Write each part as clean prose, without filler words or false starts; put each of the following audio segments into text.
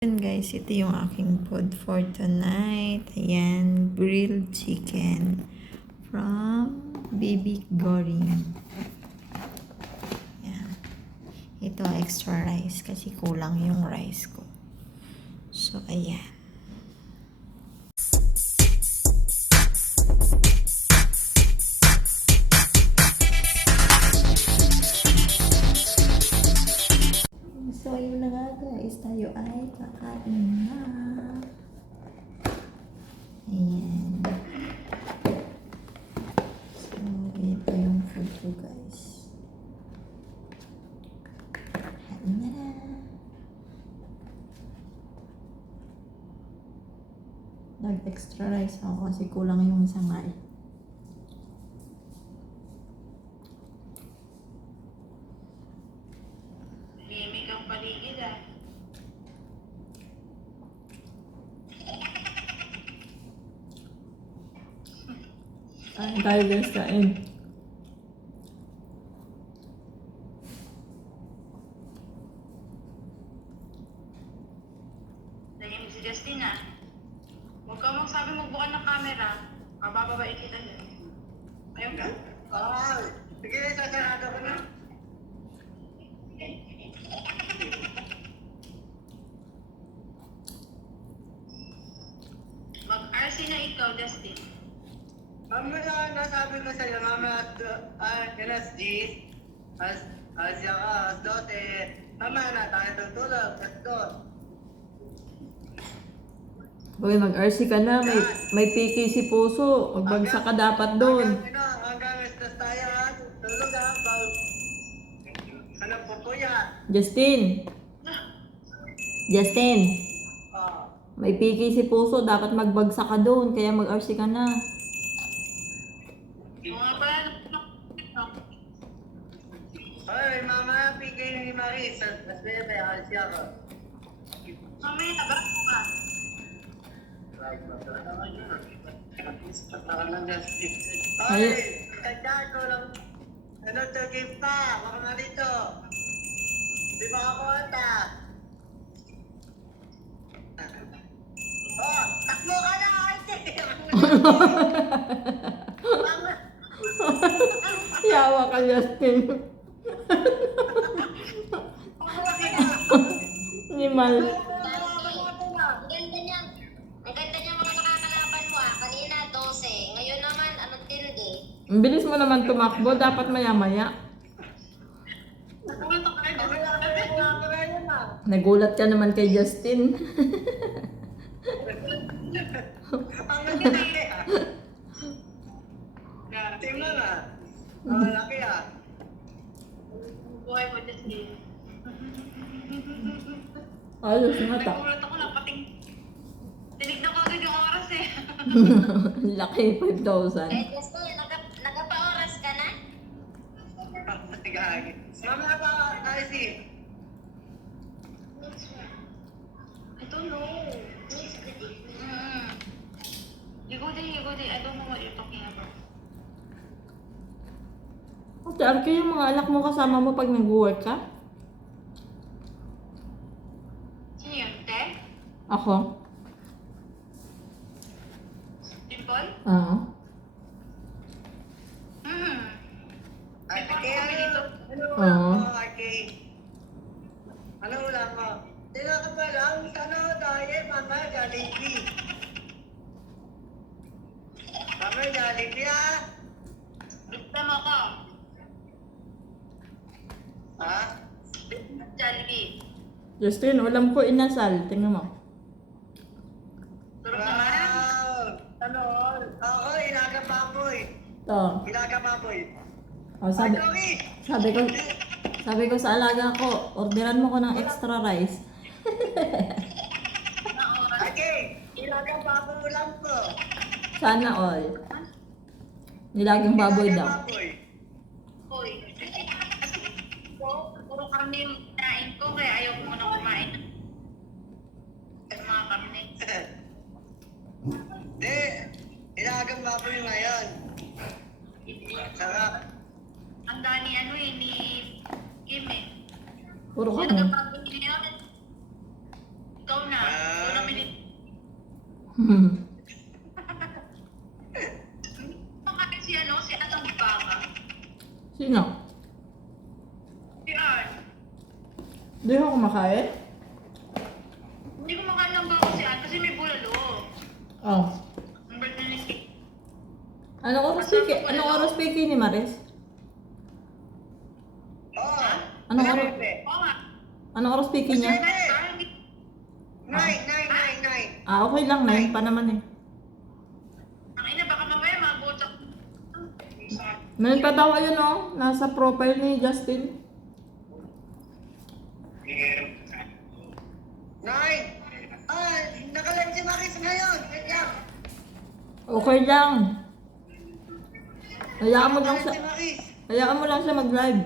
Ayan guys, ito yung aking food for tonight. Ayan, grilled chicken from Baby Goring. Ayan. Ito extra rice kasi kulang yung rice ko. So, ayan. So, ayun na nga guys, tayo ay kakain na. Ayan. So, ito yung food ko guys. Kain na na. Nag-extra rice ako kasi kulang yung isang ay. Tahimik ang paligid ah. Kain tayo guys, kain. Tahimik si Justin ah. Huwag ka magsabi magbukan ng camera. Kabababain kita dyan. Ayaw ka? Ay! Sige, sasarado ko na. Mag-RC na ikaw, Justin. Mamaya, nasabi ko sa'yo, mamaya, alas 10, alas 12, mamaya na tayo tutulog, let's go. Hoy, mag-RC ka na. May PK si Puso. Magbagsak ka dapat doon. Hanggang estos tayo, ha? Tulog, ha? Ano po po yan? Justin! Justin! Oh. May PK si Puso. Dapat magbagsak ka doon. Kaya mag-RC ka na. Mga pala, Hoy, mamaya, bigay ni Maris, mas bebe, alas ako. mamaya tabak mo ka. Hoy, tandaan ko lang, ano to, give pa, baka nga dito. Di ba ako ata? Oh, takbo ka na, ate! Yawa ka, Justin. Animal. Ang ganda niya mga nakakalaban mo ah. Kanina 12. Ngayon naman, anong tindi? Ang bilis mo naman tumakbo. Dapat maya-maya. Nagulat ako kay Justin. Nagulat ka naman kay Justin. Ang nangyari ah. Team lang ah. Ang laki ah. Buhay mo, Justin. Ayos nga ta. Nagulat ako lang, pating tinignan ko agad yung oras eh. Laki, 5,000. Justin, nagpa-oras ka na? Gagi. Mamaya pa, Kaisi. I don't know. You go there. I don't know what you're talking about. Ate, Arke, yung mga anak mo kasama mo pag nag-work ka? Sino yun, Te? Ako? Dimple? Oo. Ay, Dimple, kaya kami dito. ano ulam Oo. mo, Arke? Ano ulam mo? Sino ka pa lang? Sana tayo, mama, Jollibee. Mama, Jollibee ah. Gusto mo ko? Ha? Jollibee. Justin, ulam ko inasal. Tingnan mo. Sarap naman. Wow! Ano? Oo, ilaga baboy. Ito. Ilaga baboy. Oh, sabi, Ay, Joey! sabi ko sa alaga ko, orderan mo ko ng extra rice. Okay, ilaga baboy ulam ko. Sana all. Nilagang baboy Ilaga daw. baboy. Hoy. Puro karne yung kinain ko, kaya ayaw ko muna kumain ng mga karne. Di, ilagang baboy ngayon. Sarap. Ang dani ano eh, ni Kim eh. Puro ka Yan mo. ang pag-ibig niya. Ikaw na. Unang minute. Pakain si ano, si Atang Baka. Sino? Si Art. Hindi ako kumakain? Hindi ko makain ng baka si Art kasi may bulalo. Oh. Ang birthday ni Kate. Anong oras piki ni Maris? Oo. Anong oras? Oo nga. Anong oras piki niya? Nine. Okay lang na yun pa naman eh. Ang ina, baka mamaya mabutak. Meron pa daw ayun oh, nasa profile ni Justin. Nine. Nakalag si Maris ngayon. Wait lang. Okay lang. Hayaan mo lang Nakalag si siya, Maris. hayaan mo lang siya mag-live.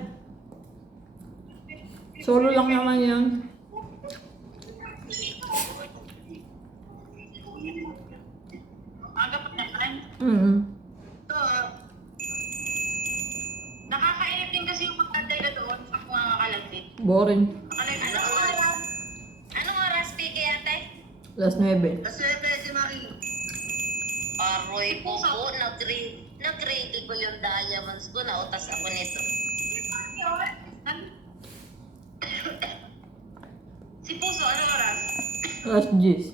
Solo lang naman yun. Aga pa naman. Ito, Nakakainip din kasi yung pagkantay na doon sa mga kalaglit. Boring. Anong oras, Piki, ate? Last 9. Aswerte si Maris. Aroy po po, nag-ready ko yung diamonds ko, nautas ako nito. Si Puso, anong oras? Last G's.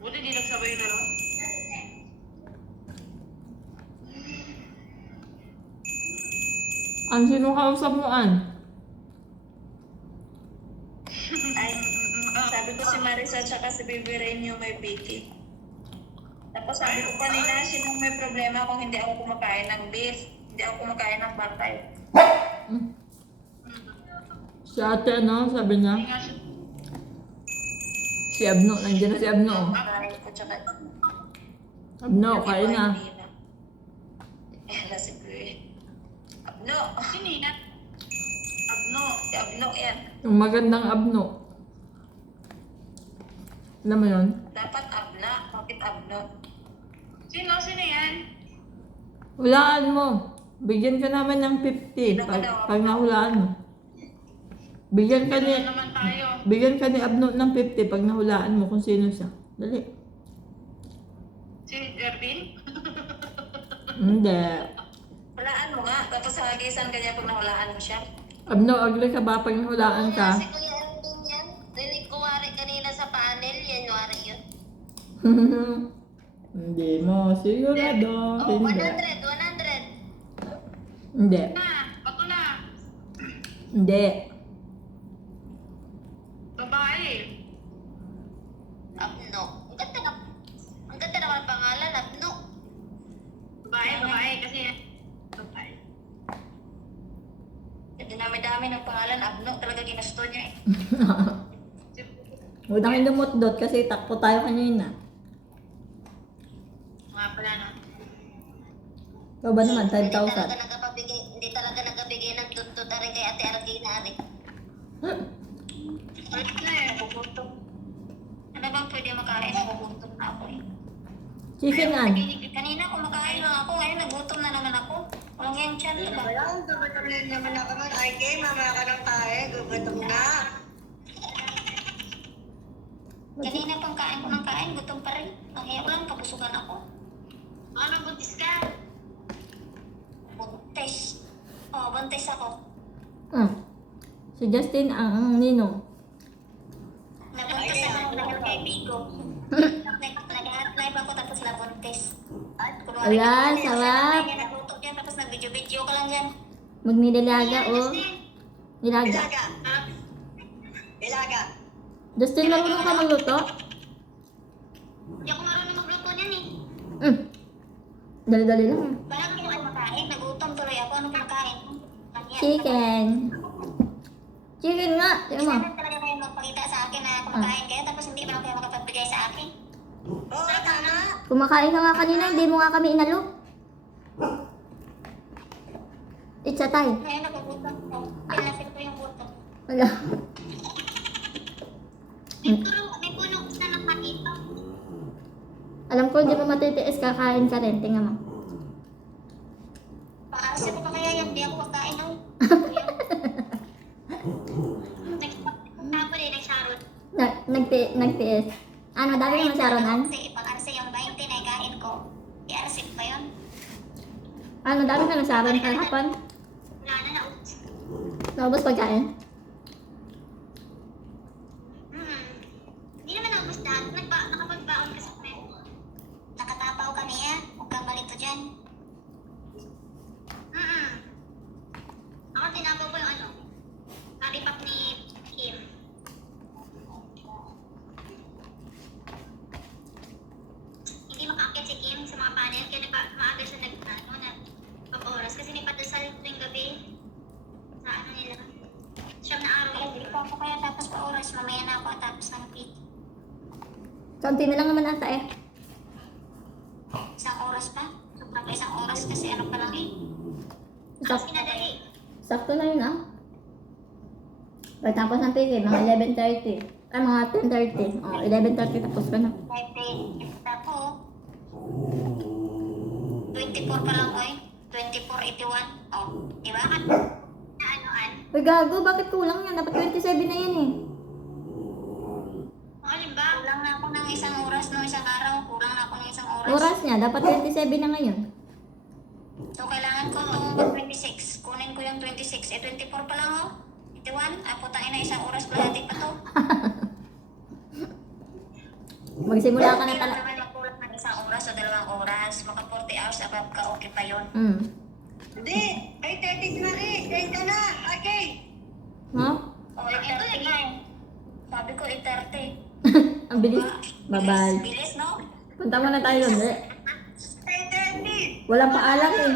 Buti di nagsabay yung dalawa. Ang sino kausap mo, An? Ay, sabi ko si Marisa at saka si Baby Rain yung may picky. Tapos sabi ko kanina, sinong may problema kung hindi ako kumakain ng beef, hindi ako kumakain ng bakay. Si ate ano, sabi niya? Hindi nga siya. Si Abno, nandiyan na si Abno. Kumakain ko tsaka Abno, kain na. Eh, si Baby. Abno! Sino yan? Abno. Si Abno yan. Yung magandang Abno. Alam mo yun? Dapat Abna. Bakit Abno? Sino yan? Hulaan mo. Bigyan ka naman ng 50 pag nahulaan mo. Bigyan ka ni Ano naman tayo? Bigyan ka ni Abno ng 50 pag nahulaan mo kung sino siya. Dali. Si Ervin? Hindi. Hulaan mo nga. Tapos hagisan ka niya pag nahulaan mo siya. Abno, agli ka ba pag nahulaan ka? Si Kuya Erwin yan. Rinig ko wari kanina sa panel, yan wari yun. Hindi mo. Sigurado. Oh, 100, Hindi. 100. Hindi. Bato na. Hindi. Babae. Abno. Ang ganda naman ang pangalan, Abno. Babae kasi babae. Dinami-dami ng pangalan, Abno. Talaga ginusto niya eh. Huwag na lumot-dot kasi takpo tayo kanina. Mga pala no? Ikaw ba naman? Hindi talaga nagabigay ng tutut rin kay Ate Argina rin. 5,000. Wait na eh. Nagugutom. Ano bang pwede makain? Nagugutom na ako eh. Chicken An. Kanina kumakain lang ako, ngayon nagutom na naman ako. Walang yung chan Ano ba? ba yan? Gugutom na naman ako nun. Ay, Kay, mamaya ka ng kain. Gugutom na. Kanina pang kain ko ng kain, gutom pa rin. Ang hirap lang, kapusukan ako. Ano, buntis ka? Buntis. Oh, buntis ako. Si Justin ang ninong. Nabuntis ako dahil kay Bigo. Nag-live ako tapos nabuntis. Ala, sarap. Nagutok yan tapos nag-video-video ka lang dyan. Magnilaga, oh. Nilaga. Ilaga. Ilaga. Justin, marunong ka magluto? Hindi ako marunong magluto niyan eh. Dali-dali lang. Parang yung makain, nagutom tuloy ako. Ano kumakain? Chicken. Chicken nga. Tingnan mo. Sana talaga kayo magpakita sa akin na kumakain kayo tapos hindi ba lang kayo makapagbigay sa akin? Oo, tama. Kumakain ka nga kanina, hindi mo nga kami inalo. It's a tie. Ngayon nagugutom ko. Pinafil ko yung buto. Wala. May puno ko na ng patito. Alam ko, hindi mo matitiis, kakain ka rin. Tingnan mo. Paasip ko kaya yan, hindi ako kakain no? Nag-PS. Ano, dami naman sa Ronan? Pag-arsa yung 20 na ikain ko. I-arsip pa yun. Ano, dami ka na sa Ron kahapon? Wala na naubos. Naubos pagkain? Hindi naman naubos lahat. Nakapagbaon ka sa akin. Nakatapaw ka niya. Huwag kang malito dyan. Ako tinapaw ko yung ano. Karipap ni Kim. Hindi makaakyat si Kim sa mga panel. Kaya maaga siya nag-oras. Kasi may padasal tuwing gabi. Sa ano nila. Siyam na araw. Hindi pa ako kaya tapos pa oras. Mamaya na ako tapos ng pit. Kaunti na lang naman ata eh. Isang oras pa. Sobra pa isang oras kasi ano pa lang eh. Tapos pinadali. Sakto na yun ah. Pagtapos ng PC, mga 11:30. Ay, mga 10:30. Oh, 11:30 tapos ka na. 5 ako. 24 pa lang ko eh. 24.81. Oh, di ba? Na anoan? Uy, gago, bakit kulang yan? Dapat 27 na yan eh. Alin ba? Kulang na ako ng isang oras no isang araw. Kulang na ako ng isang oras. Oras niya, dapat 27 na ngayon. So, kailangan ko itong 26. Kunin ko yung 26. Eh, 24 pa lang oh. 81. Ah, putang ina, isang oras pa natin pa to. Magsimula ka na Hindi lang talaga. naman magkulang ng isang oras o 2 oras. Maka 40 hours above ka, okay pa yun. Hindi! Ay, 30 na rin! Kain ka na! Okay! No? Oh, ito na. Sabi ko, 8:30. Ang bilis. Bye-bye. Bilis, no? Punta muna tayo doon. Eh. 8:30! Walang paalam eh.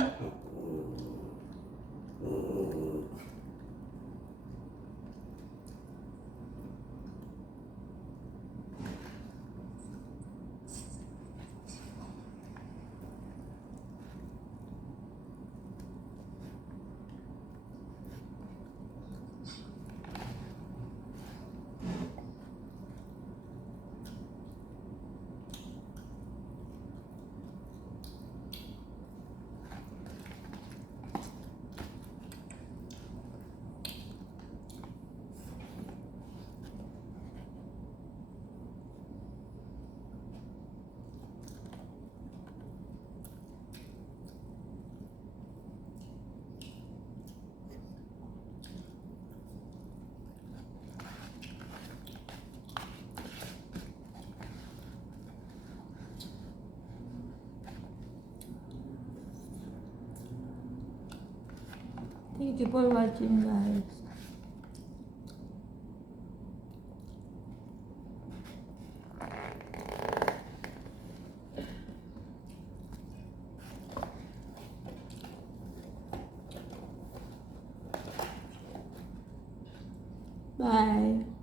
Thank you for watching, guys. Bye.